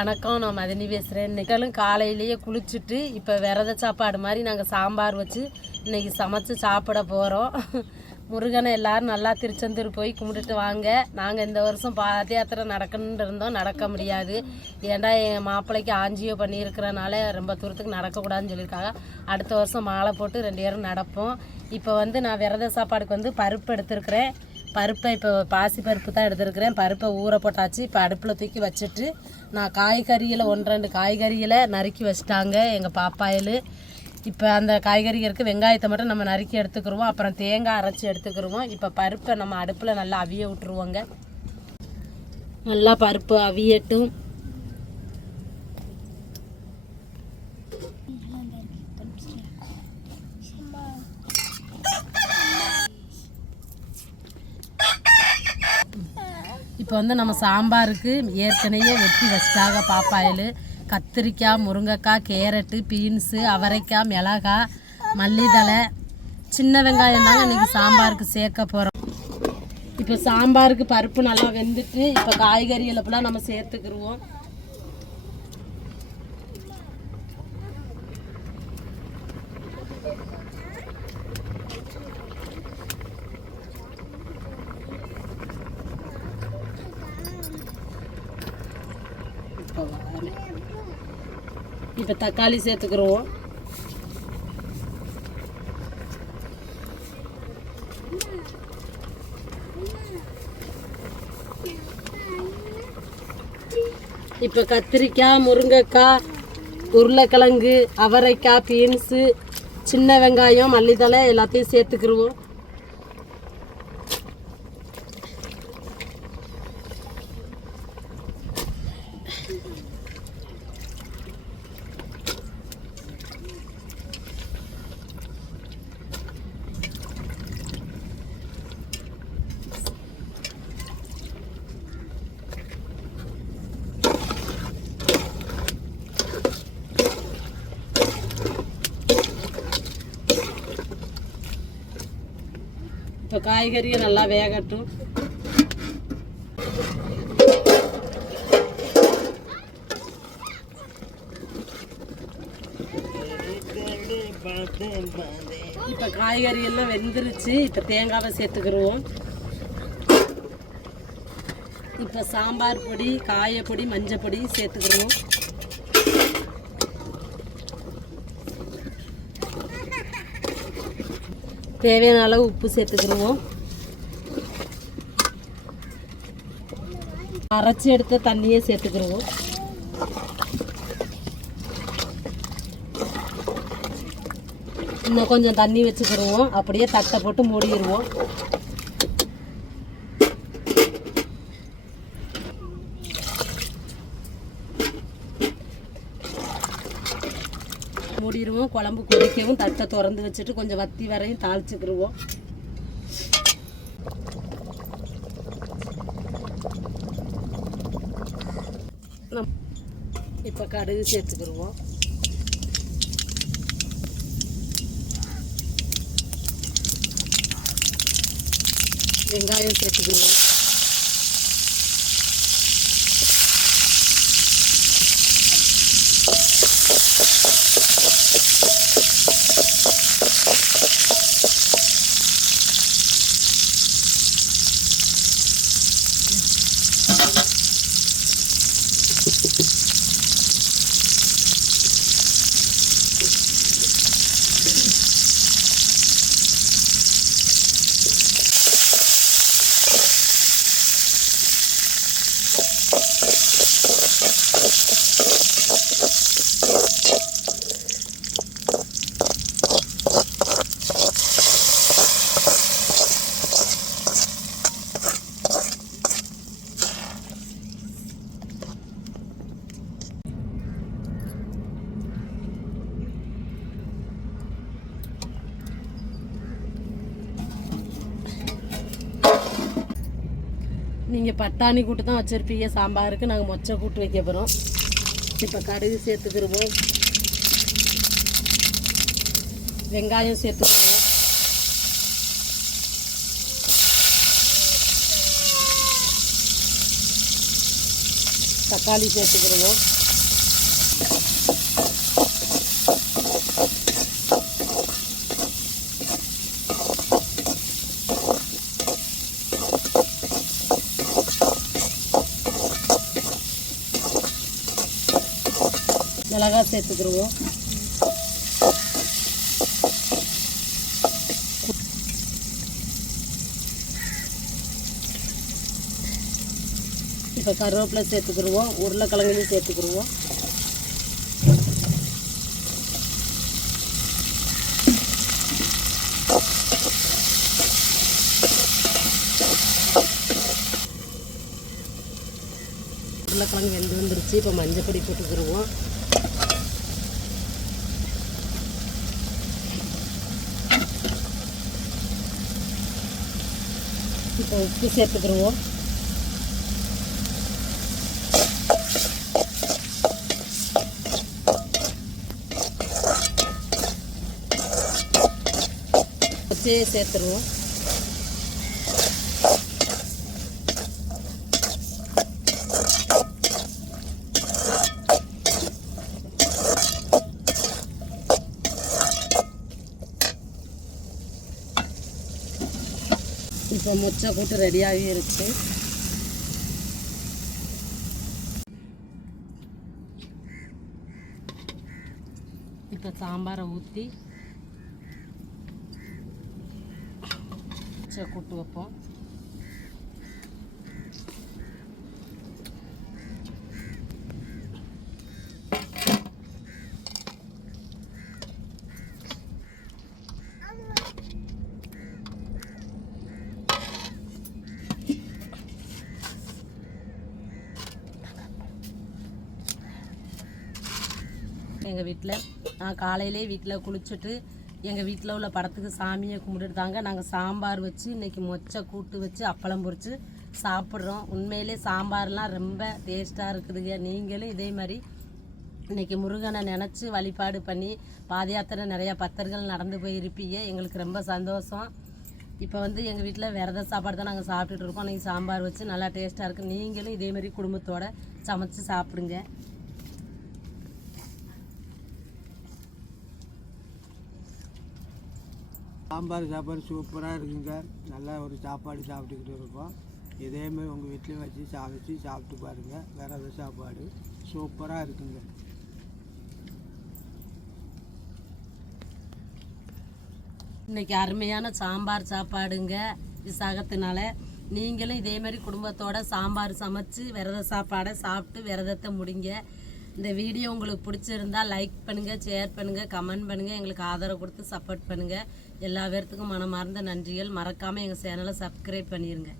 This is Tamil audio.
வணக்கம். நான் மதினி பேசுகிறேன் இன்னைக்காலும் காலையிலேயே குளிச்சுட்டு இப்போ விரத சாப்பாடு மாதிரி நாங்கள் சாம்பார் வச்சு இன்னைக்கு சமைச்சு சாப்பிட போகிறோம் முருகனை எல்லோரும் நல்லா திருச்செந்தூர் போய் கும்பிட்டுட்டு வாங்க. நாங்கள் இந்த வருஷம் பாத யாத்திரை நடக்கணுன்னு இருந்தோம். நடக்க முடியாது. ஏன்டா என் மாப்பிள்ளைக்கு ஆஞ்சியோ பண்ணியிருக்கிறனால ரொம்ப தூரத்துக்கு நடக்கக்கூடாதுன்னு சொல்லியிருக்காங்க. அடுத்த வருஷம் மாலை போட்டு ரெண்டு பேரும் நடப்போம். இப்போ வந்து நான் விரத சாப்பாடுக்கு வந்து பருப்பு எடுத்துருக்குறேன். பருப்பை இப்போ பாசி பருப்பு தான் எடுத்துருக்கிறேன். பருப்பை ஊற போட்டாச்சு. இப்போ அடுப்பில் தூக்கி வச்சுட்டு நான் காய்கறிகளை ஒன்று ரெண்டு காய்கறிகளை நறுக்கி வச்சிட்டாங்க எங்கள் பாப்பாயில். இப்போ அந்த காய்கறிகளுக்கு வெங்காயத்தை மட்டும் நம்ம நறுக்கி எடுத்துக்கிருவோம். அப்புறம் தேங்காய் அரைச்சி எடுத்துக்கிடுவோம் இப்போ பருப்பை நம்ம அடுப்பில் நல்லா அவிய விட்டுருவோங்க. நல்லா பருப்பு அவியட்டும். இப்போ வந்து நம்ம சாம்பாருக்கு ஏற்கனவே வெட்டி வச்சிட்டாங்க பாப்பாயில். கத்திரிக்காய் முருங்கைக்காய் கேரட்டு பீன்ஸு அவரைக்காய் மிளகாய் மல்லித்தழை சின்ன வெங்காயம் தாங்க இன்றைக்கி சாம்பாருக்கு சேர்க்க போகிறோம் இப்போ சாம்பாருக்கு பருப்பு நல்லா வெந்துட்டு இப்போ காய்கறி எல்லாம் நம்ம சேர்த்துக்கிருவோம். இப்போ தக்காளி சேர்த்துக்கிருவோம் இப்போ கத்திரிக்காய் முருங்கைக்காய் உருளைக்கிழங்கு அவரைக்காய் பீன்ஸு சின்ன வெங்காயம் மல்லித்தழை எல்லாத்தையும் சேர்த்துக்கிருவோம். இப்போ காய்கறியை நல்லா வேகட்டும். இப்போ காய்கறி எல்லாம் வெந்துருச்சு. இப்போ தேங்காவை சேர்த்துக்கிருவோம். இப்போ சாம்பார் பொடி காயப்பொடி மஞ்சள் பொடி சேர்த்துக்கிருவோம். தேவையான அளவு உப்பு சேர்த்துக்கிடுவோம். அரைச்சி எடுத்த தண்ணியே சேர்த்துக்கிடுவோம். இன்னும் கொஞ்சம் தண்ணி வச்சுக்கிடுவோம். அப்படியே தட்டை போட்டு மூடிடுவோம். மூடிடுவோம் குழம்பு கொதிக்கவும் தட்டை திறந்து வச்சுட்டு கொஞ்சம் வத்தி வரையும் தாளிச்சுக்கிடுவோம் இப்போ கடுகு சேர்த்துக்கிடுவோம் வெங்காயம் சேர்த்துக்கிருவோம். நீங்கள் பட்டாணி கூட்டு தான் வச்சுருப்பீங்க சாம்பாருக்கு. நாங்கள் மொச்சை கூட்டு வைக்க போகிறோம் இப்போ கடுகு சேர்த்துக்கிருவோம். வெங்காயம் சேர்த்துக்கிருவோம் தக்காளி சேர்த்துக்கிடுவோம் மிளகா சேர்த்துக்கிடுவோம் இப்போ கருவேப்பிலை சேர்த்துக்கிடுவோம் உருளைக்கிழங்குலையும் சேர்த்துக்கிடுவோம் உருளைக்கிழங்கு வெந்து வந்துருச்சு. இப்போ மஞ்சள் பொடி போட்டுக்கிடுவோம் இப்போ உப்பு சேர்த்துக்கிடுவோம் பச்சையை சேர்த்துருவோம் இப்போ முச்சை கூட்டு ரெடியாகி இருக்கு. இப்போ சாம்பாரை ஊற்றி முச்சை கூட்டு வைப்போம். எங்கள் வீட்டில் நான் காலையிலே வீட்டில் குளிச்சுட்டு எங்கள் வீட்டில் உள்ள படத்துக்கு சாமியை கும்பிட்டுட்டு தாங்க நாங்கள் சாம்பார் வச்சு இன்றைக்கி மொச்சை கூட்டு வச்சு அப்பளம் பொறிச்சு சாப்பிட்றோம். உண்மையிலே சாம்பார்லாம் ரொம்ப டேஸ்ட்டாக இருக்குதுங்க. நீங்களும் இதே மாதிரி இன்றைக்கி முருகனை நினச்சி வழிபாடு பண்ணி பாதயாத்திரை நிறையா பக்தர்கள் நடந்து போயிருப்பீங்க. எங்களுக்கு ரொம்ப சந்தோஷம். இப்போ வந்து எங்கள் வீட்டில் விரத சாப்பாடு தான் நாங்கள் சாப்பிட்டுட்டு இருக்கோம். அன்றைக்கி சாம்பார் வச்சு நல்லா டேஸ்ட்டாக இருக்குது நீங்களும் இதே மாதிரி சமைச்சு சாப்பிடுங்க. சாம்பார் சாப்பாடு சூப்பராக இருக்குங்க. நல்லா ஒரு சாப்பாடு சாப்பிட்டுக்கிட்டு இருக்கோம். இதேமாதிரி உங்கள் வீட்லேயும் வச்சு சமைச்சு சாப்பிட்டு பாருங்கள் விரத சாப்பாடு? சூப்பராக இருக்குங்க. இன்னைக்கு அருமையான சாம்பார் சாப்பாடுங்க. விசாகத்தினால நீங்களும் இதே மாதிரி குடும்பத்தோட சாம்பார் சமைச்சு விரத சாப்பாடை சாப்பிட்டு விரதத்தை முடிங்க. இந்த வீடியோ உங்களுக்கு பிடிச்சிருந்தா லைக் பண்ணுங்கள் ஷேர் பண்ணுங்கள் கமெண்ட் பண்ணுங்கள் எங்களுக்கு ஆதரவு கொடுத்து சப்போர்ட் பண்ணுங்கள் எல்லா பேர்த்துக்கும் மனமார்ந்த நன்றிகள். மறக்காமல் எங்கள் சேனலை சப்ஸ்கிரைப் பண்ணிடுங்க